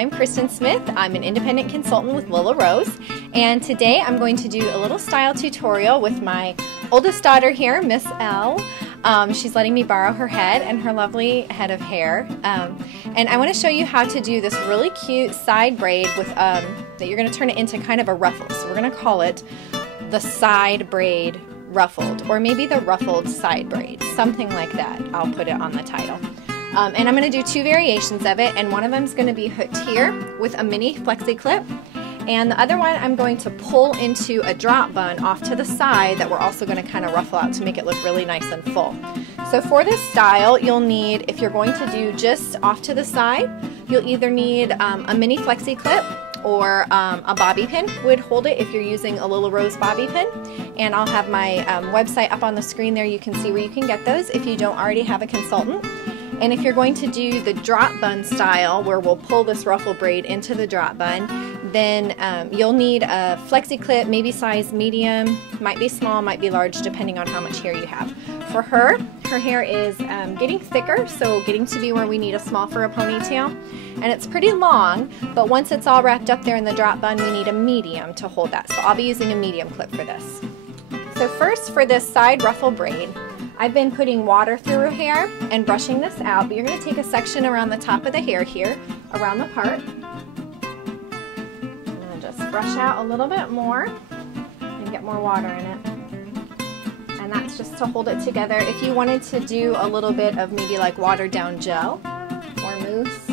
I'm Kristen Smith. I'm an independent consultant with Lilla Rose, and today I'm going to do a little style tutorial with my oldest daughter here, Miss L. She's letting me borrow her head and her lovely head of hair, and I want to show you how to do this really cute side braid with that you're going to turn it into kind of a ruffle. So we're going to call it the side braid ruffled, or maybe the ruffled side braid, something like that. I'll put it on the title. And I'm going to do two variations of it, and one of them is going to be hooked here with a mini Flexi-Clip, and the other one I'm going to pull into a drop bun off to the side that we're also going to kind of ruffle out to make it look really nice and full. So for this style, you'll need, if you're going to do just off to the side, you'll either need a mini Flexi-Clip or a bobby pin would hold it if you're using a Lilla Rose bobby pin. And I'll have my website up on the screen there. You can see where you can get those if you don't already have a consultant. And if you're going to do the drop bun style, where we'll pull this ruffle braid into the drop bun, then you'll need a Flexi-Clip, maybe size medium, might be small, might be large, depending on how much hair you have. For her hair is getting thicker, so getting to be where we need a small for a ponytail. And it's pretty long, but once it's all wrapped up there in the drop bun, we need a medium to hold that. So I'll be using a medium clip for this. So first, for this side ruffle braid, I've been putting water through her hair and brushing this out, but you're going to take a section around the top of the hair here, around the part, and just brush out a little bit more and get more water in it. And that's just to hold it together. If you wanted to do a little bit of maybe like watered down gel or mousse,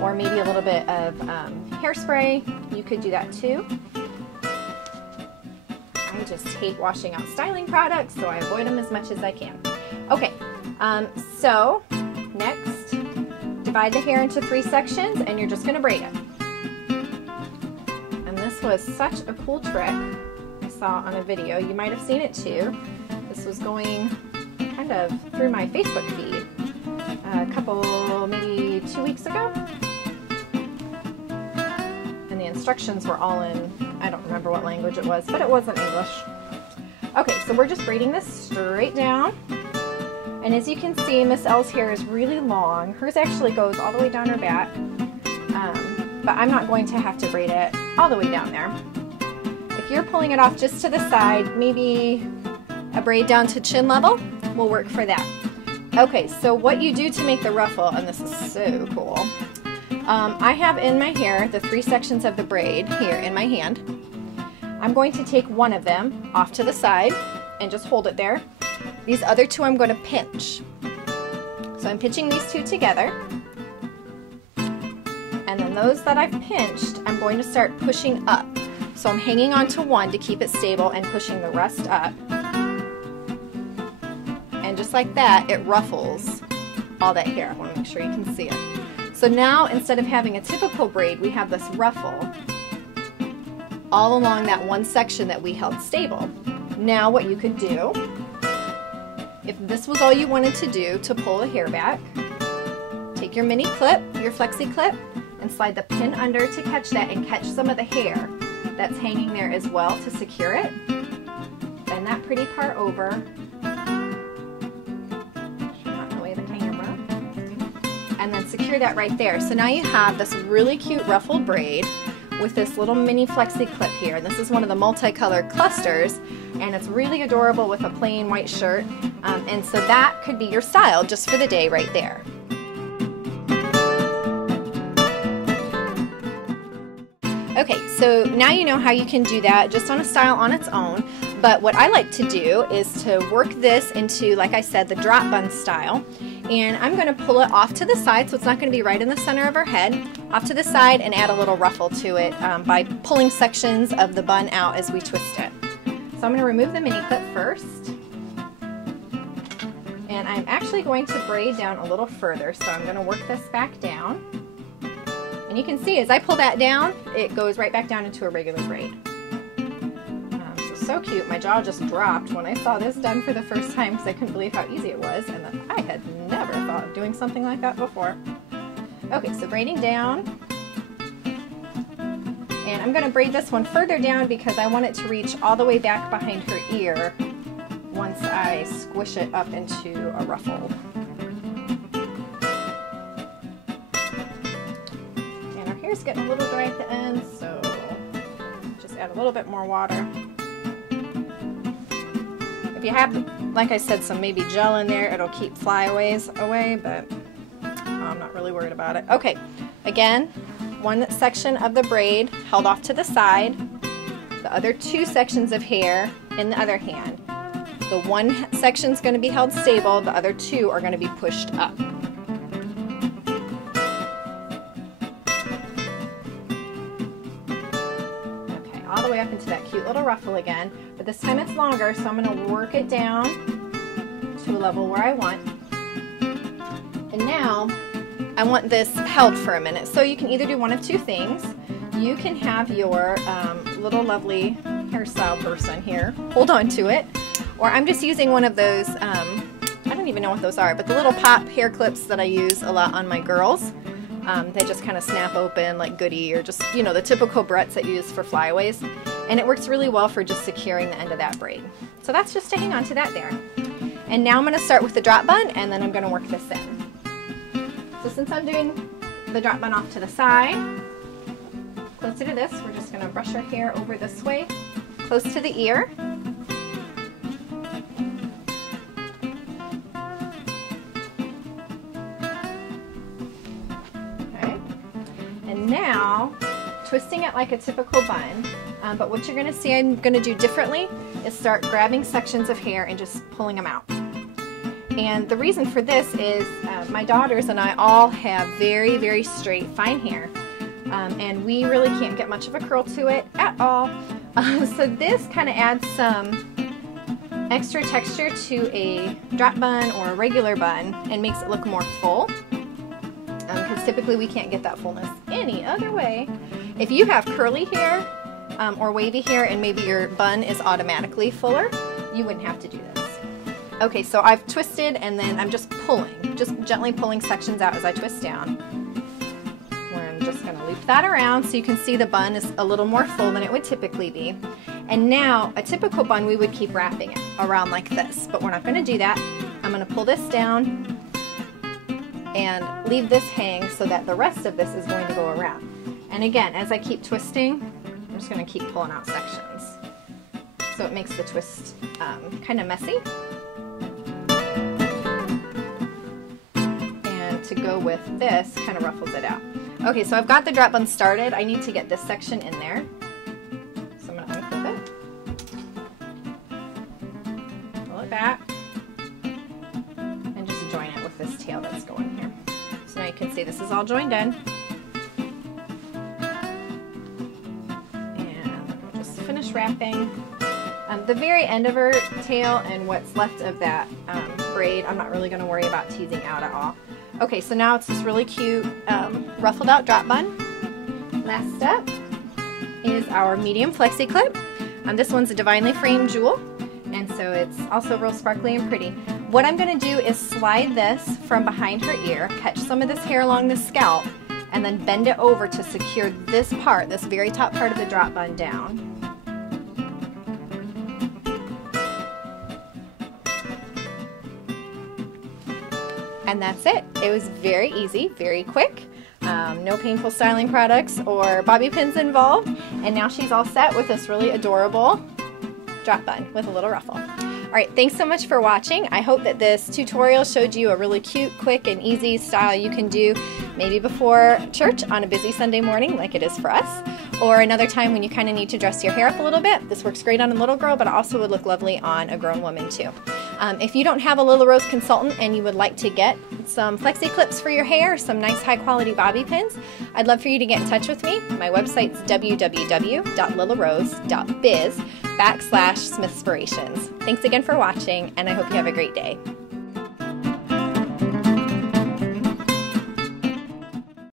or maybe a little bit of hairspray, you could do that too. I just hate washing out styling products, so I avoid them as much as I can. Okay, so next, divide the hair into 3 sections, and you're just going to braid it. And this was such a cool trick I saw on a video. You might have seen it too. This was going kind of through my Facebook feed a couple, maybe 2 weeks ago. And the instructions were all in, I don't remember what language it was, but it wasn't English. Okay, so we're just braiding this straight down. And as you can see, Miss L's hair is really long. Hers actually goes all the way down her back, but I'm not going to have to braid it all the way down there. If you're pulling it off just to the side, maybe a braid down to chin level will work for that. Okay, so what you do to make the ruffle, and this is so cool, I have in my hair the 3 sections of the braid here in my hand. I'm going to take one of them off to the side and just hold it there. These other 2 I'm going to pinch. So I'm pinching these 2 together. And then those that I've pinched, I'm going to start pushing up. So I'm hanging on to one to keep it stable and pushing the rest up. And just like that, it ruffles all that hair. I want to make sure you can see it. So now, instead of having a typical braid, we have this ruffle all along that one section that we held stable. Now what you could do, if this was all you wanted to do to pull the hair back, take your mini clip, your Flexi Clip, and slide the pin under to catch that and catch some of the hair that's hanging there as well to secure it. Bend that pretty part over. And then secure that right there. So now you have this really cute ruffled braid with this little mini Flexi Clip here. And this is one of the multicolored clusters, and it's really adorable with a plain white shirt. And so that could be your style just for the day right there. Okay, so now you know how you can do that just on a style on its own. But what I like to do is to work this into, like I said, the drop bun style. And I'm going to pull it off to the side, so it's not going to be right in the center of her head, off to the side, and add a little ruffle to it by pulling sections of the bun out as we twist it. So I'm going to remove the mini clip first. And I'm actually going to braid down a little further, so I'm going to work this back down. And you can see as I pull that down, it goes right back down into a regular braid. So cute. My jaw just dropped when I saw this done for the first time because I couldn't believe how easy it was, and that I had never thought of doing something like that before. Okay, so braiding down, and I'm going to braid this one further down because I want it to reach all the way back behind her ear once I squish it up into a ruffle. And our hair is getting a little dry at the end, so just add a little bit more water. If you have, like I said, some maybe gel in there, it'll keep flyaways away, but I'm not really worried about it. Okay, again, one section of the braid held off to the side, the other two sections of hair in the other hand. The one section is going to be held stable, the other two are going to be pushed up. Okay, all the way up into that cute little ruffle again, but this time it's longer, so I'm going to work it down to a level where I want. And now I want this held for a minute, so you can either do one of two things. You can have your little lovely hairstyle person here hold on to it, or I'm just using one of those, I don't even know what those are, but the little pop hair clips that I use a lot on my girls. They just kind of snap open like goodie, or just, you know, the typical barrettes that you use for flyaways, and it works really well for just securing the end of that braid. So that's just to hang on to that there. And now I'm going to start with the drop bun, and then I'm going to work this in. So since I'm doing the drop bun off to the side, closer to this, we're just going to brush our hair over this way, close to the ear. Okay. And now, twisting it like a typical bun, but what you're going to see I'm going to do differently is start grabbing sections of hair and just pulling them out. And the reason for this is my daughters and I all have very, very straight, fine hair. And we really can't get much of a curl to it at all. So this kind of adds some extra texture to a drop bun or a regular bun and makes it look more full. Because typically we can't get that fullness any other way. If you have curly hair or wavy hair and maybe your bun is automatically fuller, you wouldn't have to do this. Okay, so I've twisted and then I'm just pulling, just gently pulling sections out as I twist down. We're just going to loop that around so you can see the bun is a little more full than it would typically be. And now, a typical bun, we would keep wrapping it around like this, but we're not going to do that. I'm going to pull this down and leave this hang so that the rest of this is going to go around. And again, as I keep twisting, I'm just going to keep pulling out sections. So it makes the twist kind of messy. To go with this kind of ruffles it out. Okay, so I've got the drop bun started. I need to get this section in there. So I'm going to unclip it, pull it back, and just join it with this tail that's going here. So now you can see this is all joined in. And we'll just finish wrapping. The very end of her tail and what's left of that braid, I'm not really going to worry about teasing out at all. Okay, so now it's this really cute ruffled out drop bun. Last step is our medium Flexi-Clip. This one's a divinely framed jewel, and so it's also real sparkly and pretty. What I'm going to do is slide this from behind her ear, catch some of this hair along the scalp, and then bend it over to secure this part, this very top part of the drop bun down. And that's it. It was very easy, very quick. No painful styling products or bobby pins involved. And now she's all set with this really adorable drop bun with a little ruffle. All right, thanks so much for watching. I hope that this tutorial showed you a really cute, quick, and easy style you can do maybe before church on a busy Sunday morning like it is for us, or another time when you kind of need to dress your hair up a little bit. This works great on a little girl, but also would look lovely on a grown woman too. If you don't have a Lilla Rose consultant and you would like to get some Flexi Clips for your hair, some nice high quality bobby pins, I'd love for you to get in touch with me. My website's www.lillarose.biz/Smithspirations. Thanks again for watching, and I hope you have a great day.